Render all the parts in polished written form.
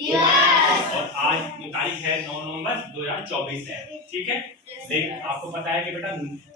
दिवस। और आज की तारीख है 9 नवंबर 2024 है, ठीक है। लेकिन आपको पता है कि बेटा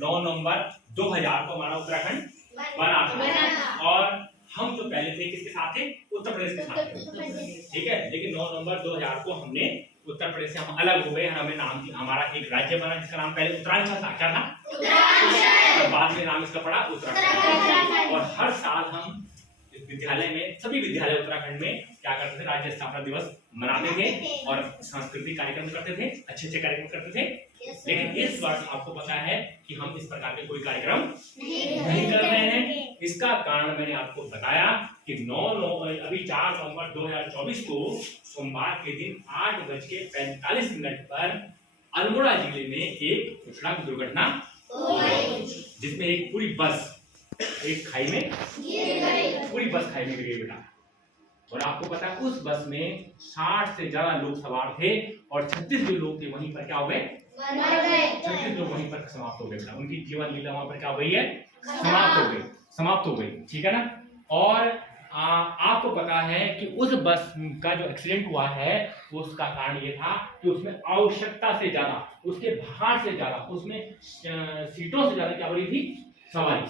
9 नवंबर 2000 को हमारा उत्तराखंड बना था और हम जो पहले थे किसके साथ थे? उत्तर प्रदेश के साथ थे, ठीक है। लेकिन 9 नवंबर 2000 को हमने उत्तर प्रदेश से हम अलग हो गए, हमें नाम हमारा एक राज्य बना जिसका नाम पहले उत्तरांचल था। क्या था? उत्तरांचल। बाद में नाम इसका पड़ा उत्तराखंड। और हर साल हम विद्यालय में, सभी विद्यालय उत्तराखंड में क्या करते थे? राज्य स्थापना दिवस मनाते थे और सांस्कृतिक कार्यक्रम करते थे, अच्छे कार्यक्रम करते थे। लेकिन इस वर्ष आपको पता है कि हम इस प्रकार के कोई कार्यक्रम नहीं कर रहे हैं। इसका कारण मैंने आपको बताया कि 4 नवंबर 2024 को सोमवार के दिन 8:45 पर अल्मोड़ा जिले में एक सड़क दुर्घटना हो गई, जिसमें एक पूरी बस एक खाई में गिर गई। पूरी बस खाई में गिर गई बेटा। और आपको पता है उस बस में 60 से ज्यादा लोग सवार थे और 36 जो लोग थे वहीं पर क्या हो गए? मर गए। 36 लोग वहीं पर समाप्त हो गए बेटा। उनकी जीवन लीला वहां पर क्या हो गई है? समाप्त हो गई, ठीक है ना। और आपको पता है कि उस बस का जो एक्सीडेंट हुआ है उसका कारण ये था कि उसमें आवश्यकता से ज्यादा, उसके भार से ज्यादा, उसमें सीटों से ज्यादा क्या हो रही थी? सवारी।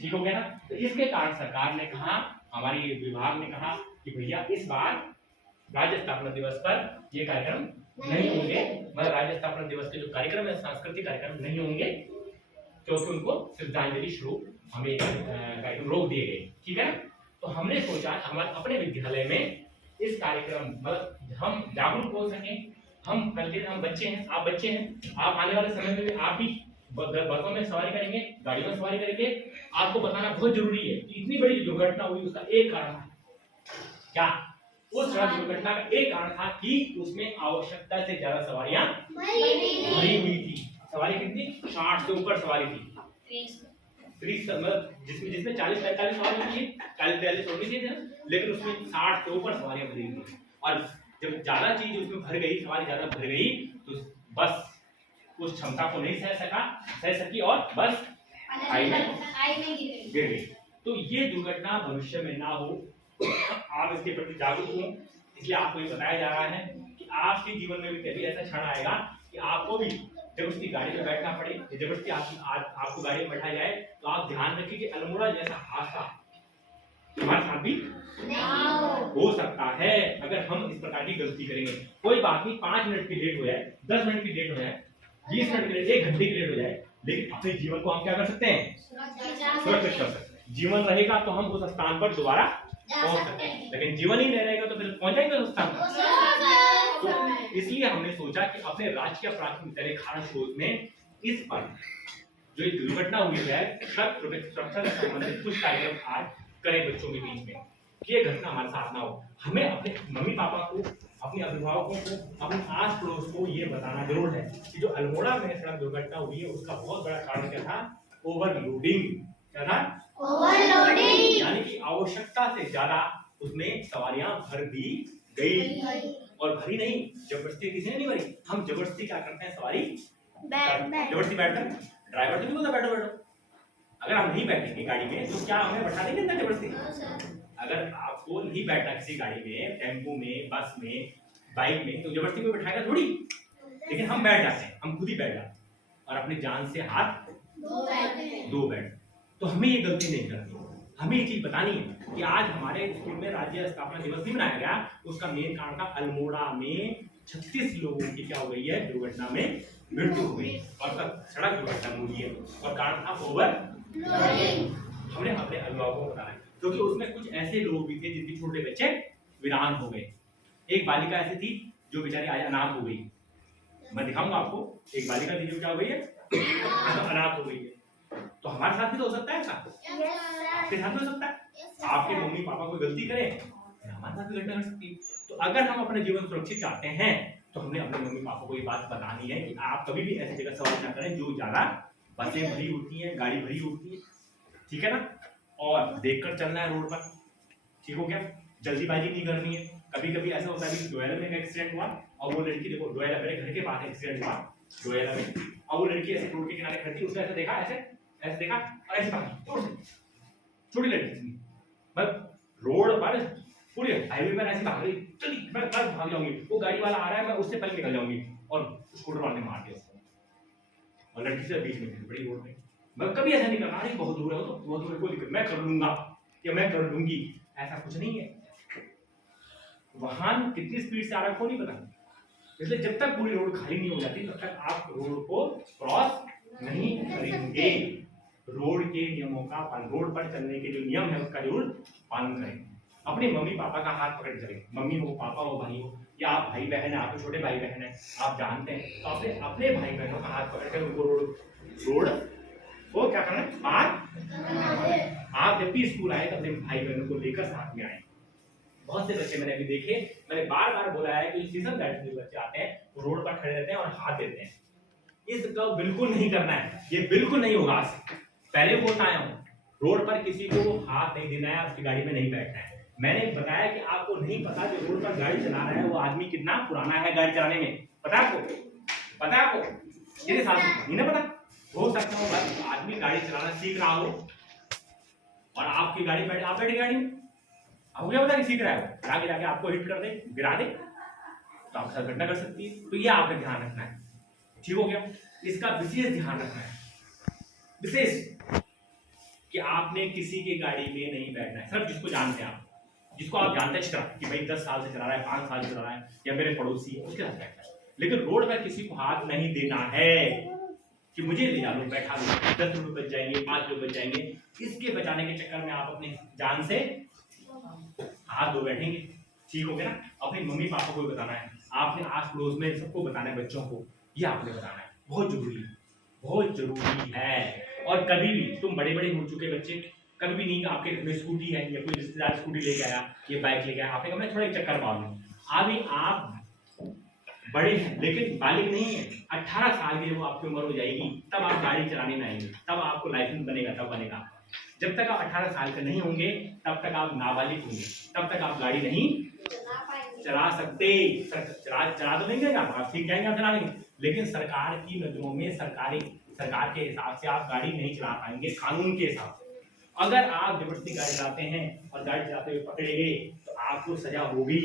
ठीक हो गया ना। तो इसके कारण सरकार ने कहा, हमारी विभाग ने कहा कि भैया इस बार राज्य स्थापना दिवस पर ये कार्यक्रम नहीं होंगे। मतलब राज्य स्थापना दिवस के जो कार्यक्रम है, सांस्कृतिक कार्यक्रम नहीं होंगे, क्योंकि उनको श्रद्धांजलि स्वरूप हमें कार्यक्रम रोक दिए गए, ठीक है ना। तो हमने सोचा हमारे अपने विद्यालय में इस कार्यक्रम, मतलब हम जागरूक हो सके। हम कल के हम बच्चे हैं, आप बच्चे हैं, आप आने वाले समय में आप भी बसों में सवारी करेंगे, गाड़ियों में सवारी करेंगे। आपको बताना बहुत जरूरी है कि इतनी बड़ी दुर्घटना हुई उसका एक कारण था क्या? उस सड़क दुर्घटना का एक कारण था कि उसमें आवश्यकता से ज्यादा सवारियां भरी हुई थी। सवारी कितनी? 60 से ऊपर सवारी थी। 30 जिसमें 40-45 सवारी थी, 40-42 होनी चाहिए, लेकिन उसमें 60 से ऊपर सवारियां भरी हुई थी। और जब ज्यादा चीज उसमें भर गई, सवारी ज्यादा भर गई, तो बस उस क्षमता को नहीं सह सकी और बस खाई में गिर गई। तो ये दुर्घटना भविष्य में ना हो, आप इसके प्रति जागरूक हो, इसलिए आपको ये बताया जा रहा है कि आपके जीवन में भी कभी ऐसा क्षण आएगा कि आपको भी जबरदस्ती गाड़ी में बैठना पड़े, जबरदस्ती आपको गाड़ी में बैठाया जाए, तो आप ध्यान रखिए कि अल्मोड़ा जैसा हादसा हमारे साथ भी हो सकता है अगर हम इस प्रकार की गलती करेंगे। कोई बात नहीं, 5 मिनट की लेट हो जाए, 10 मिनट की लेट हो जाए, 20 मिनट की लेट, 1 घंटे की लेट हो जाए, लेकिन अपने जीवन को हम क्या कर सकते हैं? सुरक्षित कर सकते हैं। जीवन रहेगा तो हम उस स्थान पर दोबारा पहुंच सकते हैं, लेकिन जीवन ही नहीं रहेगा तो फिर पहुंचेंगे उस स्थान पर? तो इसलिए हमने सोचा कि अपने राजकीय प्राथमिक विद्यालय खानाशोद में इस पर जो दुर्घटना हुई है, सुरक्षा से संबंधित कुछ कार्यक्रम आज करें बच्चों के बीच में, कि ये घटना हमारे साथ ना हो। हमें अपने मम्मी पापा को, अपने अभिभावकों को, अपने आस पड़ोस को ये बताना जरूर है कि जो अल्मोड़ा में सड़क दुर्घटना हुई है उसका बहुत बड़ा कारण क्या था? ओवरलोडिंग। क्या था? ओवरलोडिंग। यानी कि आवश्यकता से ज्यादा उसमें सवारियां भर दी गई। और भरी नहीं, जबरदस्ती किसी ने नहीं भरी। हम जबरदस्ती क्या करते हैं? सवारी जबरदस्ती बैठकर, ड्राइवर तो नहीं बोलता बैठो बैठो। अगर हम नहीं बैठेंगे गाड़ी में तो क्या हमें बैठा देंगे ना जबरदस्ती? अगर आपको नहीं बैठना किसी गाड़ी में, टेम्पो में, बस में, बाइक में, तो जबरदस्ती कोई बैठाएगा थोड़ी। लेकिन हम बैठ जाते हैं, हम खुद ही बैठ जाते हैं और अपनी जान से हाथ धो बैठ। तो हमें ये गलती नहीं करनी। हमें ये चीज बतानी है कि आज हमारे स्कूल में राज्य स्थापना दिवस नहीं मनाया गया, उसका मेन कारण था अल्मोड़ा में 36 लोगों की क्या हो गई है? दुर्घटना में मृत्यु हो गई और सड़क दुर्घटना हुई है और कारण था ओवरलोडिंग। हमने अपने अभिभावकों को बताया क्योंकि उसमें कुछ ऐसे लोग भी थे जिनके छोटे बच्चे वीरान हो गए। एक बालिका ऐसी थी जो बेचारी आज अनाथ हो गई। मैं दिखाऊंगा आपको, एक बालिका थी जो क्या हो गई है? अनाथ हो गई है। तो हमारे साथ भी तो हो सकता है ऐसा, आपके साथ भी हो सकता है। आपके मम्मी पापा कोई गलती करें, हमारे साथ भी घटना घट सकती है। तो अगर हम अपने जीवन सुरक्षित चाहते हैं तो हमने अपने मम्मी पापा को ये बात बतानी है कि आप कभी भी ऐसी जगह सवारी ना करें जो ज्यादा बसें भरी होती हैं, गाड़ी भरी होती है, ठीक है ना। और देखकर चलना है रोड पर, ठीक हो गया। जल्दीबाजी नहीं करनी है। कभी कभी ऐसा होता है कि डोयला में एक्सीडेंट हुआ और वो लड़की, देखो डोयला मेरे घर के पास एक्सीडेंट हुआ डोयला में, और वो लड़की ऐसे रोड के किनारे खड़ी थी, उसने ऐसे देखा, ऐसे देखा और ऐसे भागी, छोटी लड़की थी। मतलब रोड पर पूरे हाईवे पर ऐसे भाग रही, चली मैं भाग जाऊंगी, वो गाड़ी वाला आ रहा है मैं उससे पहले निकल जाऊंगी, और स्कूटर वाले ने मार दिया उसको, और लड़की से बीच में बड़ी रोड में। मैं कभी ऐसा नहीं करना, अरे बहुत दूर है वो तो, बहुत दूर है, कोई दिक्कत, मैं कर लूंगा या मैं कर लूंगी, ऐसा कुछ नहीं है। वाहन कितनी स्पीड से आ रहा है को नहीं पता, इसलिए जब तक पूरी रोड खाली नहीं हो जाती तब तक आप रोड को क्रॉस नहीं करेंगे। रोड के नियमों का पालन, रोड पर चलने के जो नियम है उसका जरूर पालन करें। अपने मम्मी पापा का हाथ पकड़ चले, मम्मी हो पापा हो भाई हो, या आप भाई बहन है, आपके छोटे भाई बहन है, आप जानते हैं, तो अपने अपने भाई बहनों का हाथ पकड़ कर उनको रोड को क्या करना है पार। आप जब भी स्कूल आए तो अपने भाई बहनों को लेकर साथ में आए। बहुत से बच्चे मैंने अभी देखे, मैंने बार बार बोला है कि सीजन दैट जो बच्चे आते हैं वो रोड पर खड़े रहते हैं और हाथ देते हैं, इसका बिल्कुल नहीं करना है, ये बिल्कुल नहीं होगा। पहले बोलता आया हूँ, रोड पर किसी को हाथ नहीं देना है, उसकी गाड़ी में नहीं बैठना है। मैंने बताया कि आपको नहीं पता जो रोड पर गाड़ी चला रहा है वो आदमी कितना पुराना है गाड़ी चलाने में, पता है आपको, पता है आपको कितने साल नहीं ना पता। हो सकता है बस आदमी गाड़ी चलाना सीख रहा हो और आपकी गाड़ी बैठे, आप बैठे गाड़ी में, आपको क्या पता कि सीख रहा है, आगे जाके आपको हिट कर दे, गिरा दे, तो आपके साथ घटना कर सकती है। तो ये आपको ध्यान रखना है, ठीक हो गया। इसका विशेष ध्यान रखना है, विशेष, कि आपने किसी की गाड़ी में नहीं बैठना है, सिर्फ जिसको जानते हैं आप, जिसको आप जानते हैं कि भाई 10 साल से चला रहा है, 5 साल से चला रहा है, या मेरे पड़ोसी है, उसके साथ बैठना है। लेकिन रोड पर किसी को हाथ नहीं देना है कि मुझे ले जा लो, बैठा लो, 10 रुपए बच जाएंगे, 5 रुपए बच जाएंगे, इसके बचाने के चक्कर में आप अपनी जान से हाथ धो बैठेंगे, ठीक हो गया ना। अपने मम्मी पापा को भी बताना है, आपने आस पड़ोस में सबको बताना है, बच्चों को ये आपने बताना है, बहुत जरूरी है, बहुत जरूरी है। और कभी भी तुम बड़े बड़े हो चुके बच्चे, कभी भी नहीं आपके घर में स्कूटी है या कोई रिश्तेदार स्कूटी लेके आया, ये बाइक लेके आया, आपने कहा मैं थोड़ा एक चक्कर मार लूं, अभी आप बड़े हैं लेकिन बालिग नहीं है, 18 साल की जब आपकी उम्र हो जाएगी तब आप गाड़ी चलाने में आएंगे, तब आपको लाइसेंस बनेगा, तब बनेगा। जब तक आप 18 साल के नहीं होंगे तब तक आप नाबालिग होंगे, तब तक आप गाड़ी नहीं चला सकते। चला तो नहीं आप सीख जाएंगे, आप चला लेंगे, लेकिन सरकार की नजरों में सरकार के हिसाब से आप गाड़ी नहीं चला पाएंगे, कानून के हिसाब से। अगर आप जबरदस्ती गाड़ी चलाते हैं और गाड़ी चलाते हुए पकड़े गए तो आपको सजा होगी,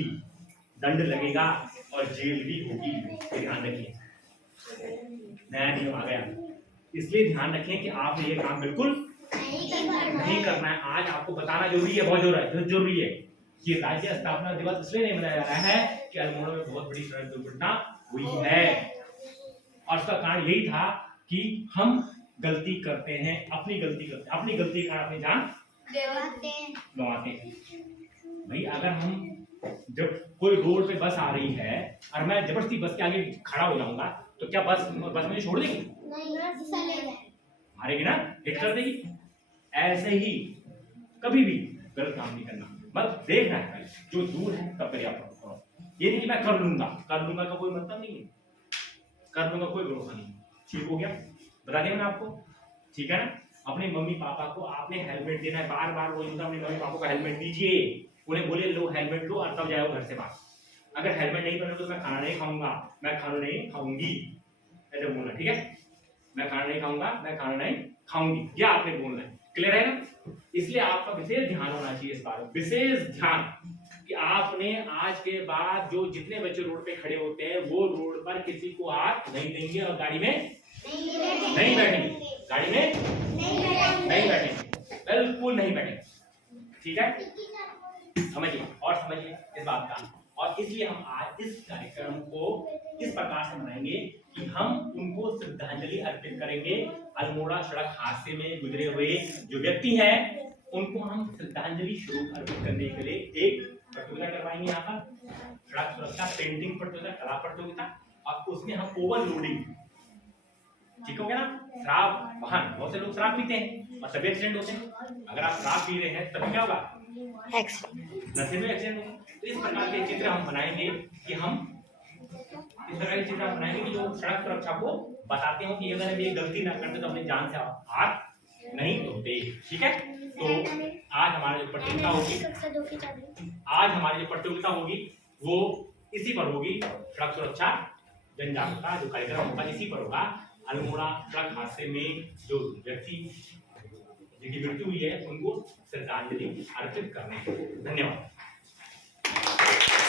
दंड लगेगा और जेल भी होगी, ध्यान रखिए, नया नियम आ गया, इसलिए ध्यान रखें कि आपने ये काम बिल्कुल नहीं करना है। आज आपको बताना जरूरी है, बहुत जरूरी है। ये राज्य स्थापना दिवस इसलिए नहीं मनाया जा रहा है कि अल्मोड़ा में बहुत बड़ी सड़क दुर्घटना हुई है, और उसका कारण यही था कि हम गलती करते हैं, अपनी गलती करते हैं, अपनी गलती का अपनी जान गंवाते हैं। भाई अगर हम जब कोई रोड पे बस आ रही है और मैं जबरदस्ती बस के आगे खड़ा हो जाऊंगा तो क्या बस मुझे छोड़ देगी? मारेगी ना, हिट कर देगी। ऐसे ही कभी भी गलत काम नहीं करना, बस देखना है जो दूर है तब करिए आप, ये नहीं कि मैं कर लूंगा का कोई मतलब नहीं है, कर लूंगा कोई भरोसा नहीं, ठीक हो गया, बता दिया मैंने आपको, ठीक है ना। अपने मम्मी पापा को आपने हेलमेट देना है, बार बार बोलूंगा अपने मम्मी पापा को हेलमेट दीजिए, उन्हें बोले लो हेलमेट लो और तब जाओ घर से बाहर। अगर हेलमेट नहीं पहने तो मैं खाना नहीं खाऊंगा, मैं खाना नहीं खाऊंगी, ऐसे बोलना, ठीक है, मैं खाना नहीं खाऊंगा, मैं खाना नहीं खाऊंगी, ये आपने बोलना है, क्लियर है ना। इसलिए आपका विशेष ध्यान होना चाहिए इस बारे में, विशेष ध्यान कि आपने आज के बाद जो जितने बच्चे रोड पे खड़े होते हैं वो रोड पर किसी को हाथ नहीं देंगे और गाड़ी में नहीं बैठेंगे, गाड़ी में नहीं बैठेंगे, बिल्कुल नहीं बैठेंगे, ठीक है, समझिए और समझिए इस बात का। और इसलिए हम आज इस कार्यक्रम को इस प्रकार से मनाएंगे कि हम उनको श्रद्धांजलि अर्पित करेंगे। अल्मोड़ा सड़क हादसे में गुजरे हुए जो व्यक्ति हैं उनको हम श्रद्धांजलि स्वरूप अर्पित करने के लिए एक प्रतियोगिता करवाएंगे यहाँ पर, सड़क सुरक्षा पेंटिंग प्रतियोगिता, कला प्रतियोगिता, और उसमें हम ओवरलोडिंग, ठीक हो गया ना, शराब वाहन, बहुत से लोग शराब पीते हैं और तभी एक्सीडेंट होते हैं, अगर आप शराब पी रहे हैं तभी क्या होगा, नशे में एक्सीडेंट होगा। तो इस प्रकार के चित्र हम बनाएंगे कि जो सड़क सुरक्षा को बताते हो कि अगर हम ये गलती ना करते तो अपनी जान से हाथ नहीं धोते, ठीक है। तो आज हमारी जो प्रतियोगिता होगी वो इसी पर होगी, सड़क सुरक्षा जन जागरूकता जो कार्यक्रम होगा इसी पर होगा। अल्मोड़ा सड़क हादसे में जो व्यक्ति जिनकी मृत्यु हुई है उनको श्रद्धांजलि अर्पित करने, धन्यवाद।